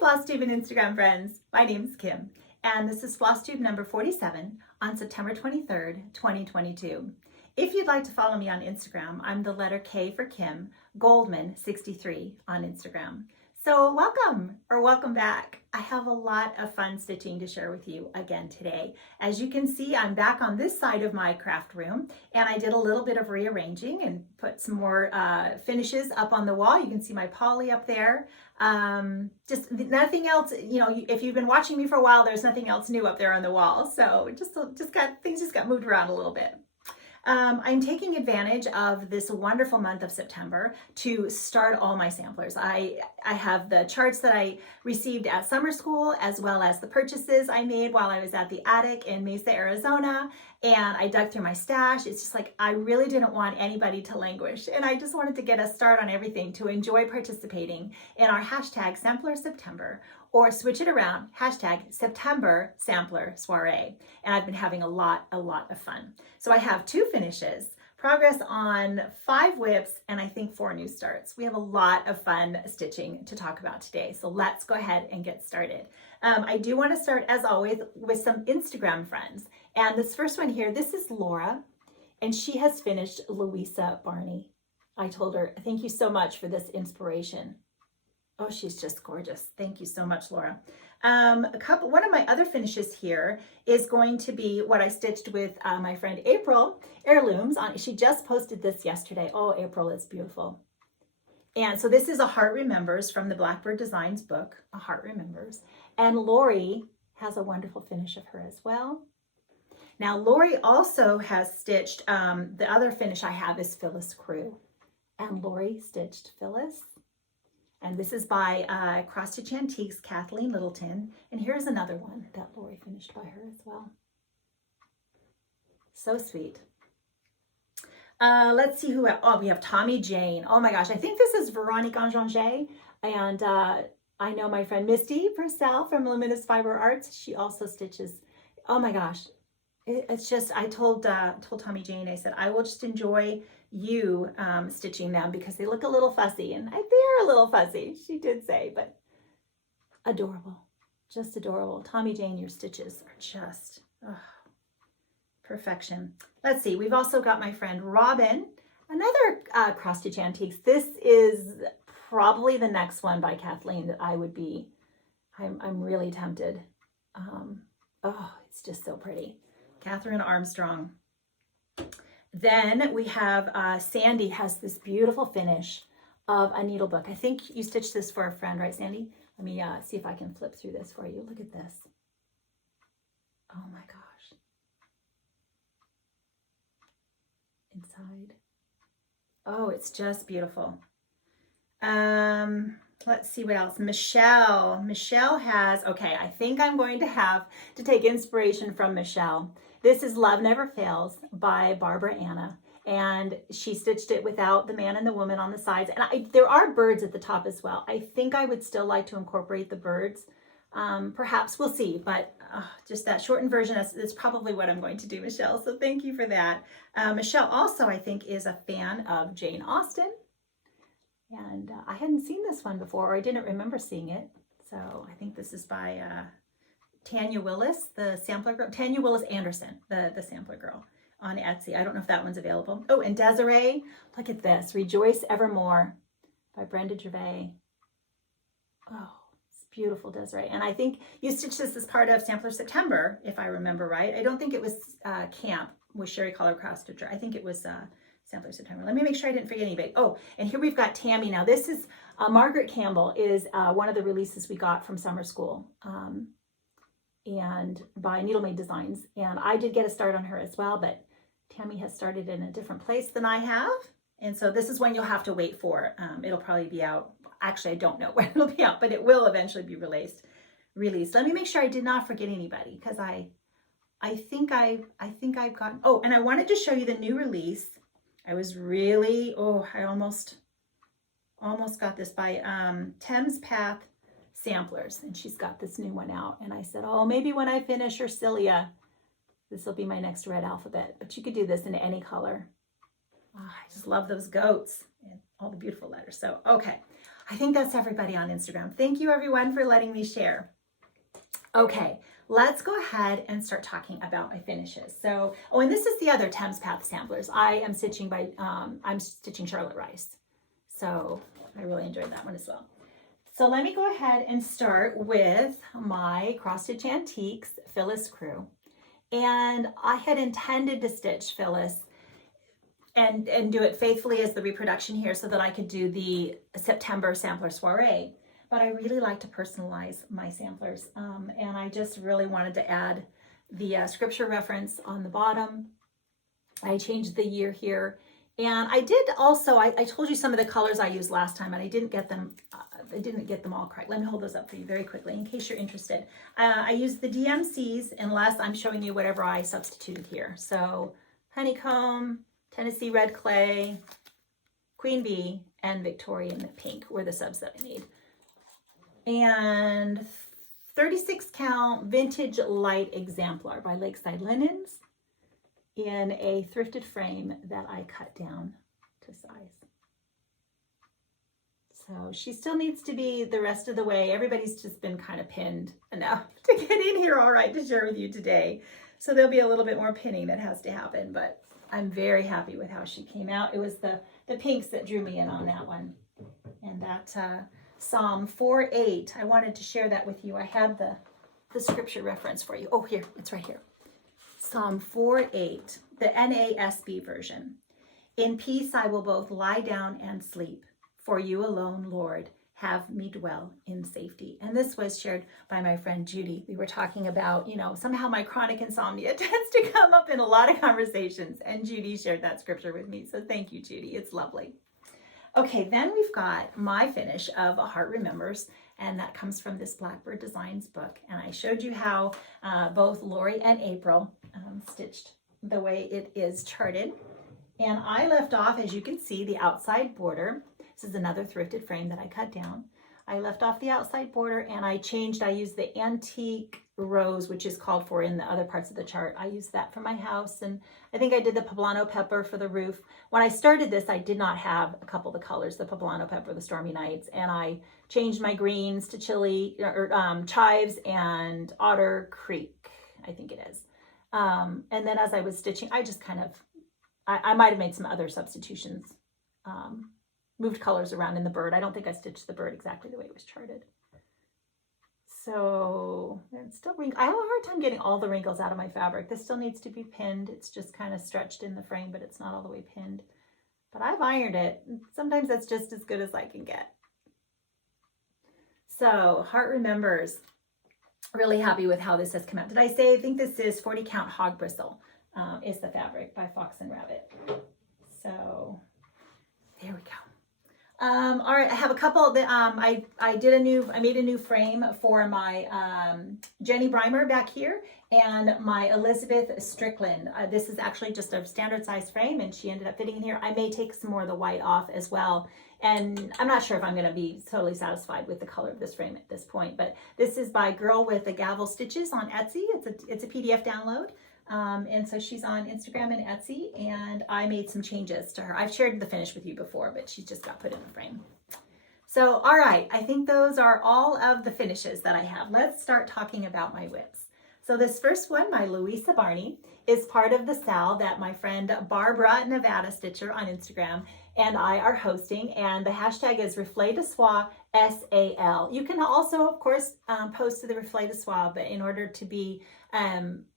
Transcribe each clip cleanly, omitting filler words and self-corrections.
Flosstube and Instagram friends. My name's Kim, and this is Flosstube number 47 on September 23rd, 2022. If you'd like to follow me on Instagram, I'm the letter K for Kim, Goldman63 on Instagram. So welcome back. I have a lot of fun stitching to share with you again today. As you can see, I'm back on this side of my craft room, and I did a little bit of rearranging and put some more finishes up on the wall. You can see my poly up there. Just nothing else, if you've been watching me for a while, there's nothing else new up there on the wall. So things just got moved around a little bit. I'm taking advantage of this wonderful month of September to start all my samplers. I have the charts that I received at summer school, as well as the purchases I made while I was at the attic in Mesa, Arizona, and I dug through my stash. It's just like, I really didn't want anybody to languish, and I just wanted to get a start on everything to enjoy participating in our hashtag Sampler September, or switch it around, hashtag September Sampler Soiree. And I've been having a lot of fun. So I have 2 finishes, progress on 5 WIPS, and I think 4 new starts. We have a lot of fun stitching to talk about today. So let's go ahead and get started. I do want to start, as always, with some Instagram friends. And this first one here, this is Laura, and she has finished Louisa Barney. I told her, thank you so much for this inspiration. Oh, she's just gorgeous. Thank you so much, Laura. One of my other finishes here is going to be what I stitched with my friend April, Heirlooms. She just posted this yesterday. Oh, April, it's beautiful. And so this is a Heart Remembers from the Blackbird Designs book, A Heart Remembers. And Lori has a wonderful finish of her as well. Now, Lori also has stitched, the other finish I have is Phyllis Crew. And Lori stitched Phyllis. And this is by Cross Stitch Antiques, Kathleen Littleton. And here's another one that Lori finished by her as well. So sweet. Let's see who, we have Tommy Jane. Oh my gosh, I think this is Veronique Engranger. And I know my friend Misty Purcell from Luminous Fiber Arts. She also stitches. Oh my gosh. It's just, I told Tommy Jane, I said, I will just enjoy you stitching them because they look a little fussy, and they're a little fussy, she did say, but adorable, just adorable. Tommy Jane, your stitches are just perfection. Let's see, we've also got my friend Robin, another Cross Stitch Antiques. This is probably the next one by Kathleen that I would be, I'm really tempted. Oh, it's just so pretty. Catherine Armstrong. Then we have Sandy has this beautiful finish of a needle book. I think you stitched this for a friend, right, Sandy? Let me see if I can flip through this for you. Look at this. Oh my gosh. Inside. Oh, it's just beautiful. Let's see what else. Michelle has, okay, I think I'm going to have to take inspiration from Michelle. This is Love Never Fails by Barbara Anna, and she stitched it without the man and the woman on the sides. And there are birds at the top as well. I think I would still like to incorporate the birds. Perhaps, we'll see, but just that shortened version is probably what I'm going to do, Michelle. So thank you for that. Michelle also, I think, is a fan of Jane Austen. And I hadn't seen this one before, or I didn't remember seeing it. So I think this is by Tanya Willis, the sampler girl. Tanya Willis Anderson, the sampler girl on Etsy. I don't know if that one's available. Oh, and Desiree, look at this. Rejoice Evermore by Brenda Gervais. Oh, it's beautiful, Desiree. And I think you stitched this as part of Sampler September, if I remember right. I don't think it was Camp with Sherry Color Cross Stitcher. I think it was Sampler September. Let me make sure I didn't forget anybody. Oh, and here we've got Tammy. Now this is, Margaret Campbell is one of the releases we got from summer school. And by Needle Made Designs. And I did get a start on her as well, but Tammy has started in a different place than I have. And so this is one you'll have to wait for. It'll probably be out. Actually, I don't know when it'll be out, but it will eventually be released. Let me make sure I did not forget anybody, because I think I've gotten, oh, and I wanted to show you the new release. I was really, I almost got this by Thames Path Samplers, and she's got this new one out. And I said, oh, maybe when I finish Ursilia, this will be my next red alphabet. But you could do this in any color. Oh, I just love those goats and all the beautiful letters. So, okay. I think that's everybody on Instagram. Thank you everyone for letting me share. Okay, let's go ahead and start talking about my finishes. So, oh, and this is the other Thames Path samplers. I am stitching by, I'm stitching Charlotte Rice. So I really enjoyed that one as well. So let me go ahead and start with my Cross Stitch Antiques Phyllis Crew. And I had intended to stitch Phyllis and do it faithfully as the reproduction here so that I could do the September sampler soiree. But I really like to personalize my samplers. And I just really wanted to add the scripture reference on the bottom. I changed the year here. And I did also, I told you some of the colors I used last time, and I didn't get them all correct. Let me hold those up for you very quickly in case you're interested. I used the DMCs unless I'm showing you whatever I substituted here. So Honeycomb, Tennessee Red Clay, Queen Bee, and Victorian Pink were the subs that I made. And 36 count Vintage Light Exemplar by Lakeside Linens in a thrifted frame that I cut down to size. So she still needs to be the rest of the way. Everybody's just been kind of pinned enough to get in here all right to share with you today. So there'll be a little bit more pinning that has to happen, but I'm very happy with how she came out. It was the pinks that drew me in on that one. And that Psalm 4:8, I wanted to share that with you. I had the scripture reference for you. Oh, here, it's right here. Psalm 4:8, the NASB version. In peace I will both lie down and sleep, for you alone, Lord, have me dwell in safety. And this was shared by my friend Judy. We were talking about, you know, somehow my chronic insomnia tends to come up in a lot of conversations, and Judy shared that scripture with me. So thank you, Judy. It's lovely. Okay, then we've got my finish of A Heart Remembers, and that comes from this Blackbird Designs book. And I showed you how both Lori and April stitched the way it is charted. And I left off, as you can see, the outside border. This is another thrifted frame that I cut down. I left off the outside border and I used the antique rose, which is called for in the other parts of the chart. I used that for my house, and I think I did the poblano pepper for the roof. When I started this, I did not have a couple of the colors, the poblano pepper, the stormy nights, and I changed my greens to chili, chives and Otter Creek, I think it is. And then as I was stitching, I just kind of, I might have made some other substitutions, moved colors around in the bird. I don't think I stitched the bird exactly the way it was charted. So it's still wrinkles. I have a hard time getting all the wrinkles out of my fabric. This still needs to be pinned. It's just kind of stretched in the frame, but it's not all the way pinned. But I've ironed it. Sometimes that's just as good as I can get. So Heart Remembers. Really happy with how this has come out. Did I say, I think this is 40 count hog bristle is the fabric by Fox and Rabbit. So there we go. All right, I have a couple that I made a new frame for my Jenny Breimer back here and my Elizabeth Strickland. This is actually just a standard size frame, and she ended up fitting in here. I may take some more of the white off as well. And I'm not sure if I'm going to be totally satisfied with the color of this frame at this point, but this is by Girl with the Gavel Stitches on Etsy. It's a PDF download. And so she's on Instagram and Etsy, and I made some changes to her. I've shared the finish with you before, but she just got put in the frame. So, all right, I think those are all of the finishes that I have. Let's start talking about my WIPs. So this first one, my Louisa Barney, is part of the sal that my friend Barbara Nevada Stitcher on Instagram and I are hosting, and the hashtag is Reflet de Soie SAL. You can also, of course, post to the Reflet de Soie, but in order to be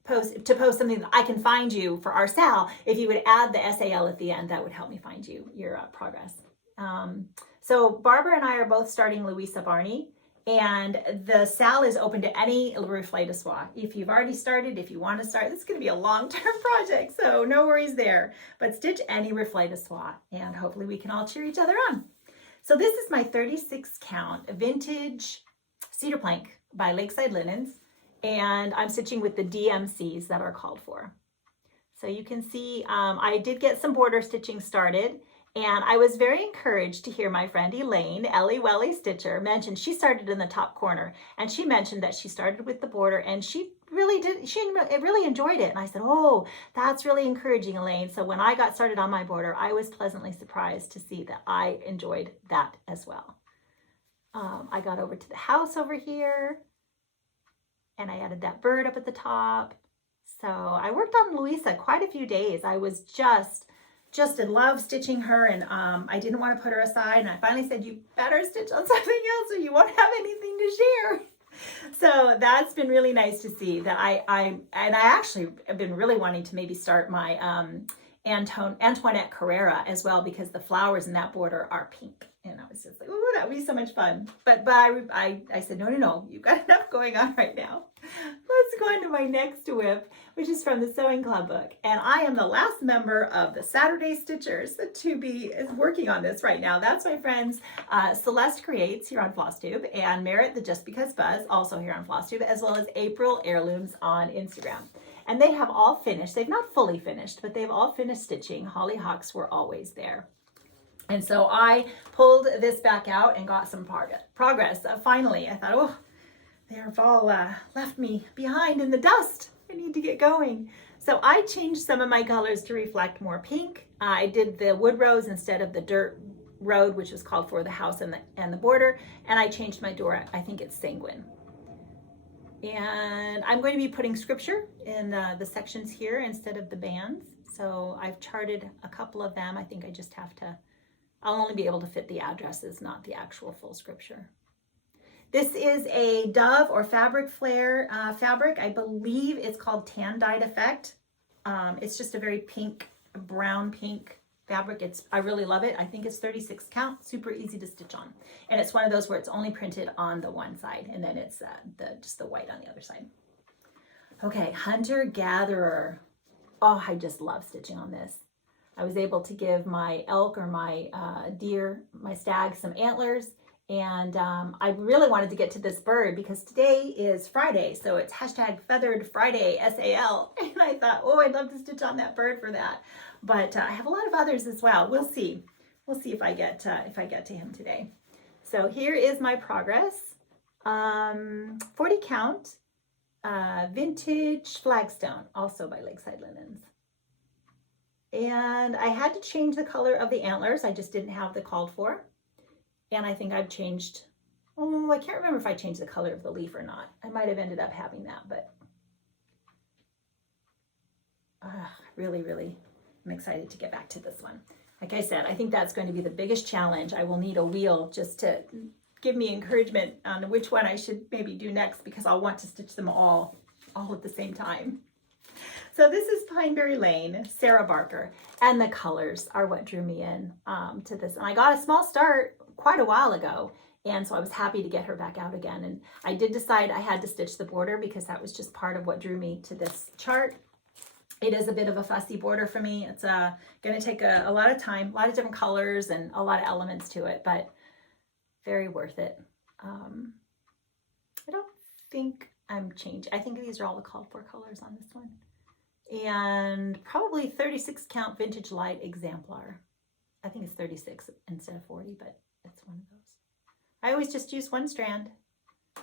post something that I can find you for our sal, if you would add the SAL at the end, that would help me find your progress. So Barbara and I are both starting Louisa Barney, and the sal is open to any Reflet de Soie. If you've already started, if you want to start, this is going to be a long-term project, so no worries there. But stitch any Reflet de Soie, and hopefully we can all cheer each other on. So this is my 36 count vintage cedar plank by Lakeside Linens, and I'm stitching with the DMCs that are called for. So you can see I did get some border stitching started, and I was very encouraged to hear my friend Elaine, Ellie Welly Stitcher, mention she started in the top corner, and she mentioned that she started with the border, and she really enjoyed it. And I said, oh, that's really encouraging, Elaine. So when I got started on my border, I was pleasantly surprised to see that I enjoyed that as well. I got over to the house over here and I added that bird up at the top. So I worked on Louisa quite a few days. I was just in love stitching her, and I didn't want to put her aside. And I finally said, you better stitch on something else or you won't have anything to share. So that's been really nice to see that I actually have been really wanting to maybe start my Antoinette Carrera as well, because the flowers in that border are pink. And I was just like, oh, that would be so much fun. But I said, no, you've got enough going on right now. Let's go into my next WIP, which is from the Sewing Club book. And I am the last member of the Saturday Stitchers to be working on this right now. That's my friends Celeste Creates here on Flosstube, and Merritt the Just Because Buzz also here on Flosstube, as well as April Heirlooms on Instagram. And they have all finished. They've not fully finished, but they've all finished stitching Hollyhocks Were Always There. And so I pulled this back out and got some progress. Finally, I thought, oh, they've all left me behind in the dust. I need to get going. So I changed some of my colors to reflect more pink. I did the wood rose instead of the dirt road, which was called for the house and the border. And I changed my door. I think it's sanguine. And I'm going to be putting scripture in the sections here instead of the bands. So I've charted a couple of them. I think I just have to, I'll only be able to fit the addresses, not the actual full scripture. This is a Dove or Fabric Flare fabric. I believe it's called Tan Dyed Effect. It's just a very pink, brown pink fabric. I really love it. I think it's 36 count, super easy to stitch on. And it's one of those where it's only printed on the one side, and then it's just the white on the other side. Okay, Hunter Gatherer. Oh, I just love stitching on this. I was able to give my elk or my deer, my stag, some antlers. And I really wanted to get to this bird because today is Friday. So it's hashtag Feathered Friday, SAL. And I thought, oh, I'd love to stitch on that bird for that. But I have a lot of others as well. We'll see. We'll see if I get to him today. So here is my progress. 40 count, vintage flagstone, also by Lakeside Linens. And I had to change the color of the antlers. I just didn't have the called for. And I think I've changed, oh, I can't remember if I changed the color of the leaf or not. I might have ended up having that, but really, I'm excited to get back to this one. Like I said, I think that's going to be the biggest challenge. I will need a wheel just to give me encouragement on which one I should maybe do next, because I'll want to stitch them all at the same time. So this is Pineberry Lane, Sarah Barker, and the colors are what drew me in to this. And I got a small start quite a while ago, and so I was happy to get her back out again. And I did decide I had to stitch the border because that was just part of what drew me to this chart. It is a bit of a fussy border for me. It's going to take a lot of time, a lot of different colors and a lot of elements to it, but very worth it. I don't think I'm changing. I think these are all the called for colors on this one. And probably 36 count vintage light exemplar. I think it's 36 instead of 40, but it's one of those. I always just use one strand.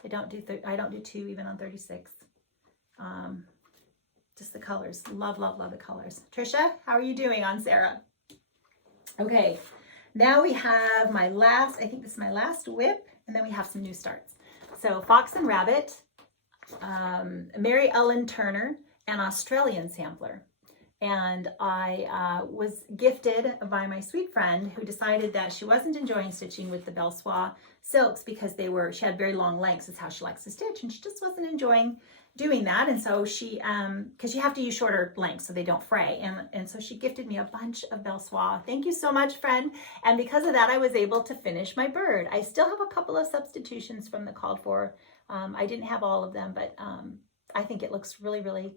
I don't do two even on 36. Just the colors. Love the colors. Trisha, how are you doing on Sarah? Okay, now we have my last, I think this is my last WIP, and then we have some new starts. So Fox and Rabbit, Mary Ellen Turner, an Australian sampler. And I was gifted by my sweet friend who decided that she wasn't enjoying stitching with the Belsois silks because she had very long lengths, is how she likes to stitch, and she just wasn't enjoying doing that. And so she, because you have to use shorter lengths so they don't fray, and so she gifted me a bunch of Belsois. Thank you so much, friend. And because of that, I was able to finish my bird. I still have a couple of substitutions from the called for. I didn't have all of them, but I think it looks really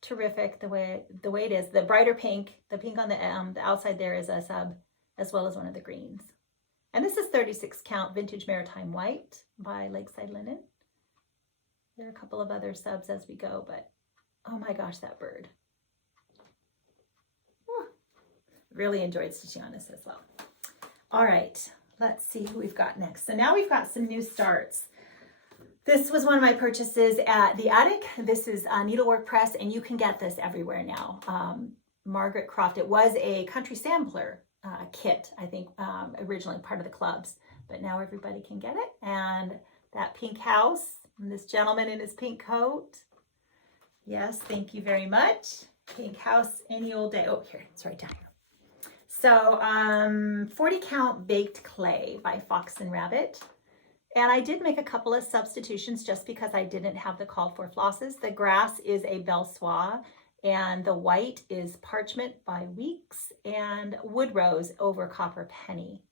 terrific the way it is. The brighter pink, the pink on the outside there is a sub, as well as one of the greens. And this is 36 count vintage maritime white by Lakeside Linen. There are a couple of other subs as we go, but oh my gosh, that bird. Whew. Really enjoyed stitching on this as well. All right, let's see who we've got next. So now we've got some new starts. This was one of my purchases at the Attic. This is a needlework press, and you can get this everywhere now. Margaret Croft, it was a country sampler kit, I think, originally part of the clubs, but now everybody can get it. And that pink house, and this gentleman in his pink coat. Yes, thank you very much. Pink house any old day. Oh, here, it's right down here. So 40 count baked clay by Fox and Rabbit. And I did make a couple of substitutions just because I didn't have the called for flosses. The grass is a Belle Soie, and the white is Parchment by WIPS, and Wood Rose over Copper Penny.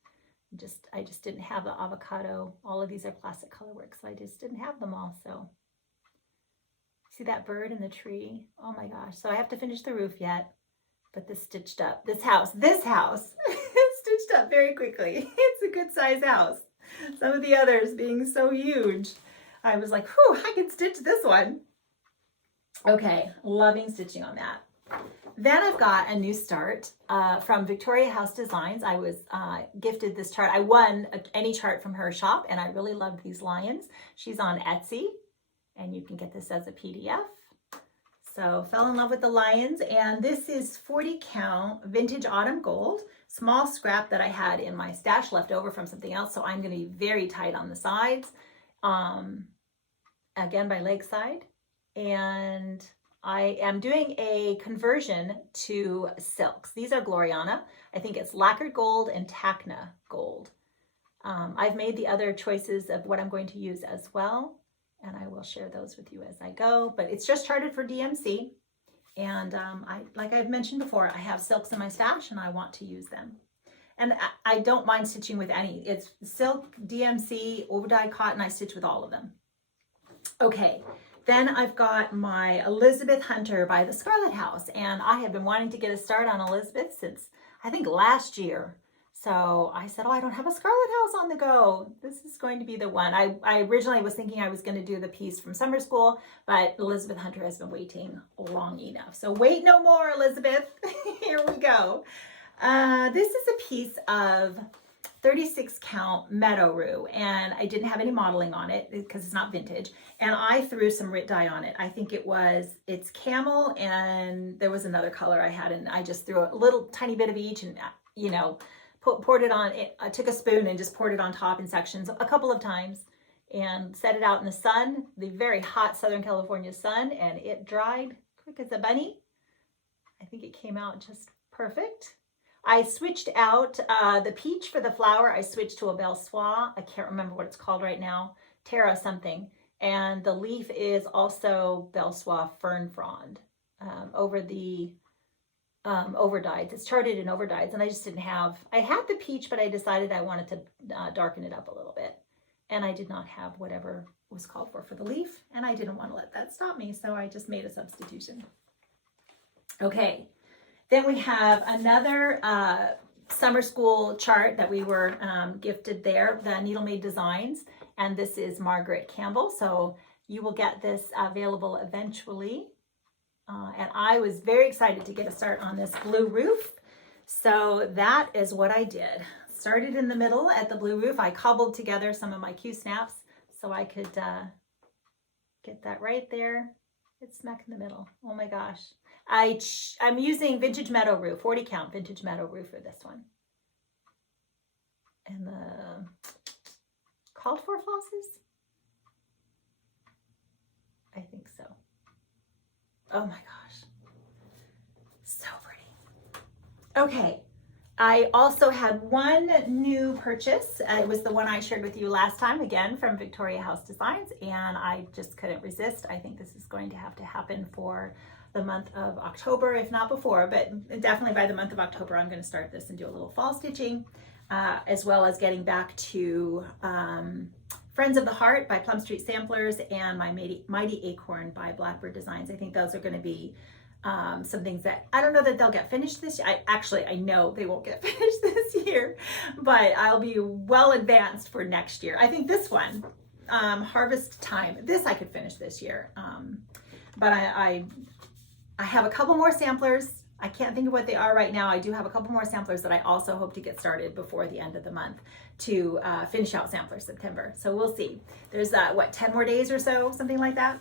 I just didn't have the avocado. All of these are plastic colorwork, so I just didn't have them all. So see that bird in the tree? Oh my gosh. So I have to finish the roof yet, but this stitched up. This house stitched up very quickly. It's a good size house. Some of the others being so huge, I was like, whew, I can stitch this one. Okay, loving stitching on that. Then I've got a new start from Victoria House Designs. I was gifted this chart. I won any chart from her shop, and I really loved these lions. She's on Etsy, and you can get this as a PDF. So fell in love with the lions, and this is 40 count vintage autumn gold, small scrap that I had in my stash left over from something else. So I'm going to be very tight on the sides, again by Lakeside. And I am doing a conversion to silks. These are Gloriana. I think it's lacquered gold and Tacna gold. I've made the other choices of what I'm going to use as well, and I will share those with you as I go. But it's just charted for DMC, and like I've mentioned before, I have silks in my stash, and I want to use them. And I don't mind stitching with any. It's silk, DMC, overdyed cotton. I stitch with all of them. Okay. Then I've got my Elizabeth Hunter by the Scarlet House, and I have been wanting to get a start on Elizabeth since I think last year. So I said, oh, I don't have a Scarlet House on the go. This is going to be the one. I originally was thinking I was going to do the piece from summer school, but Elizabeth Hunter has been waiting long enough. So wait no more, Elizabeth. Here we go. This is a piece of 36 count Meadow Rue, and I didn't have any modeling on it because it's not vintage, and I threw some Rit dye on it. I think it's camel, and there was another color I had, and I just threw a little tiny bit of each, and poured it on. I took a spoon and just poured it on top in sections a couple of times and set it out in the sun, the very hot Southern California sun, and it dried quick as a bunny. I think it came out just perfect. I switched out the peach for the flower. I switched to a Belle Soie. I can't remember what it's called right now. Terra something. And the leaf is also Belle Soie Fern Frond over the overdyes. It's charted in overdyes, and I just didn't have, I had the peach, but I decided I wanted to darken it up a little bit. And I did not have whatever was called for the leaf, and I didn't want to let that stop me, so I just made a substitution. Okay. Then we have another summer school chart that we were gifted there, the Needle Made Designs, and this is Margaret Campbell. So you will get this available eventually. And I was very excited to get a start on this blue roof. So that is what I did. Started in the middle at the blue roof. I cobbled together some of my Q-snaps so I could get that right there. It's smack in the middle. Oh my gosh. I'm using Vintage Meadow Rue, 40 count Vintage Meadow Rue for this one. And the called for flosses? I think so. Oh my gosh. So pretty. Okay. I also had one new purchase. It was the one I shared with you last time, again, from Victoria House Designs, and I just couldn't resist. I think this is going to have to happen for the month of October, if not before, but definitely by the month of October, I'm going to start this and do a little fall stitching, as well as getting back to Friends of the Heart by Plum Street Samplers and my Mighty Acorn by Blackbird Designs. I think those are going to be some things that I don't know that they'll get finished this year. I know they won't get finished this year, but I'll be well advanced for next year. I think this one, Harvest Time, this I could finish this year. But I have a couple more samplers. I can't think of what they are right now. I do have a couple more samplers that I also hope to get started before the end of the month to finish out Sampler September. So we'll see. There's 10 more days or so, something like that.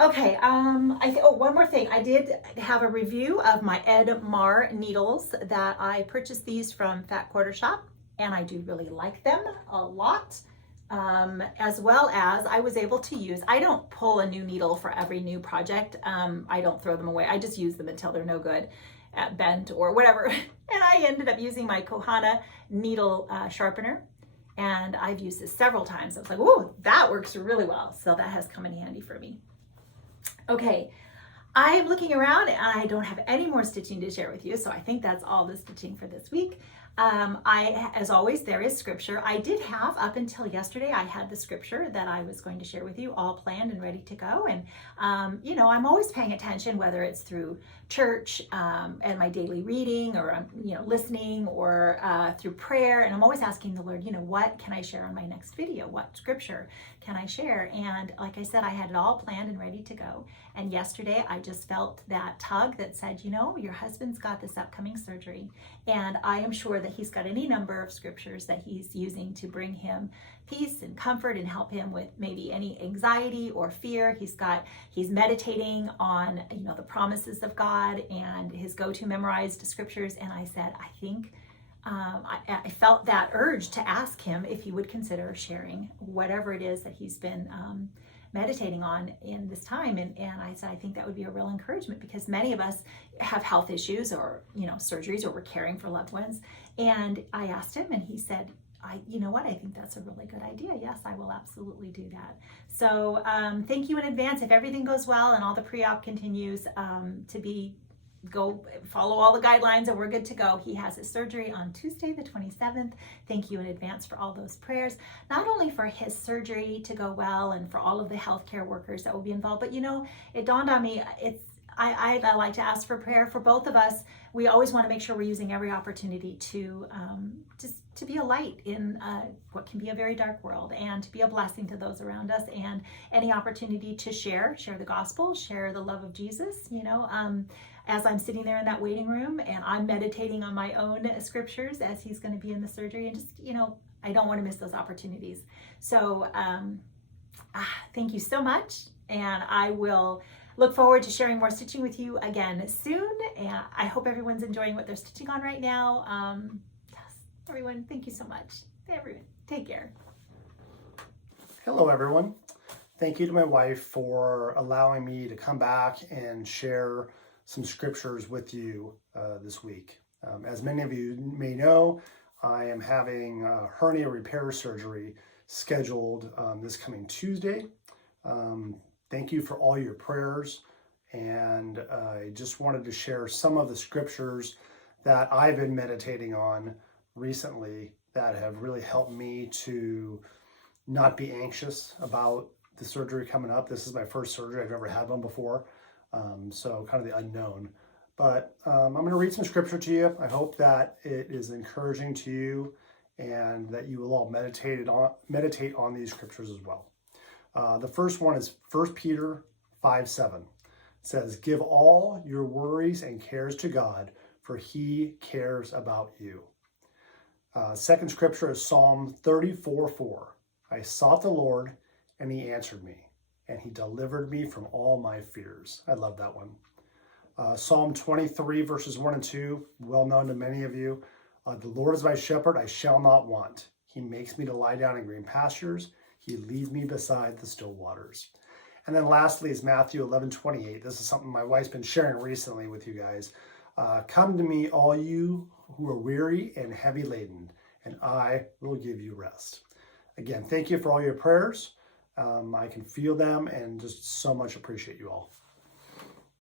Okay, one more thing. I did have a review of my Ed Mar needles that I purchased these from Fat Quarter Shop, and I do really like them a lot. As well as I was able to use, I don't pull a new needle for every new project. I don't throw them away. I just use them until they're no good, bent or whatever. And I ended up using my Kohana needle sharpener, and I've used this several times. I was like, oh, that works really well. So that has come in handy for me. Okay, I'm looking around and I don't have any more stitching to share with you. So I think that's all the stitching for this week. As always, there is scripture. I did have, up until yesterday, I had the scripture that I was going to share with you all planned and ready to go. And, I'm always paying attention, whether it's through church and my daily reading, or, listening, or through prayer. And I'm always asking the Lord, what can I share on my next video? What scripture can I share? And like I said, I had it all planned and ready to go. And yesterday, I just felt that tug that said, your husband's got this upcoming surgery. And I am sure that he's got any number of scriptures that he's using to bring him peace and comfort and help him with maybe any anxiety or fear. He's meditating on, the promises of God and his go-to memorized scriptures. And I said, I think I felt that urge to ask him if he would consider sharing whatever it is that he's been meditating on in this time. And I said, I think that would be a real encouragement, because many of us have health issues or, surgeries, or we're caring for loved ones. And I asked him, and he said, I think that's a really good idea. Yes, I will absolutely do that. So thank you in advance. If everything goes well and all the pre-op continues go follow all the guidelines and we're good to go. He has his surgery on Tuesday, the 27th. Thank you in advance for all those prayers, not only for his surgery to go well and for all of the healthcare workers that will be involved, but it dawned on me, I like to ask for prayer for both of us. We always want to make sure we're using every opportunity to just to be a light in what can be a very dark world, and to be a blessing to those around us, and any opportunity to share the gospel, share the love of Jesus, as I'm sitting there in that waiting room and I'm meditating on my own scriptures as he's going to be in the surgery, and just, I don't want to miss those opportunities. So thank you so much, and I will look forward to sharing more stitching with you again soon. And I hope everyone's enjoying what they're stitching on right now. Yes, everyone, thank you so much. Everyone, take care. Hello, everyone. Thank you to my wife for allowing me to come back and share some scriptures with you this week. As many of you may know, I am having hernia repair surgery scheduled this coming Tuesday. Thank you for all your prayers, and I just wanted to share some of the scriptures that I've been meditating on recently that have really helped me to not be anxious about the surgery coming up. This is my first surgery. I've never had one before, so kind of the unknown. But I'm going to read some scripture to you. I hope that it is encouraging to you, and that you will all meditate on these scriptures as well. The first one is 1 Peter 5:7. It says, "Give all your worries and cares to God, for he cares about you." Second scripture is Psalm 34:4. "I sought the Lord, and he answered me, and he delivered me from all my fears." I love that one. Psalm 23 verses 1 and 2, well known to many of you. "The Lord is my shepherd, I shall not want. He makes me to lie down in green pastures. He leads me beside the still waters." And then lastly is Matthew 11:28. This is something my wife's been sharing recently with you guys. "Come to me, all you who are weary and heavy laden, and I will give you rest." Again, thank you for all your prayers. I can feel them and just so much appreciate you all.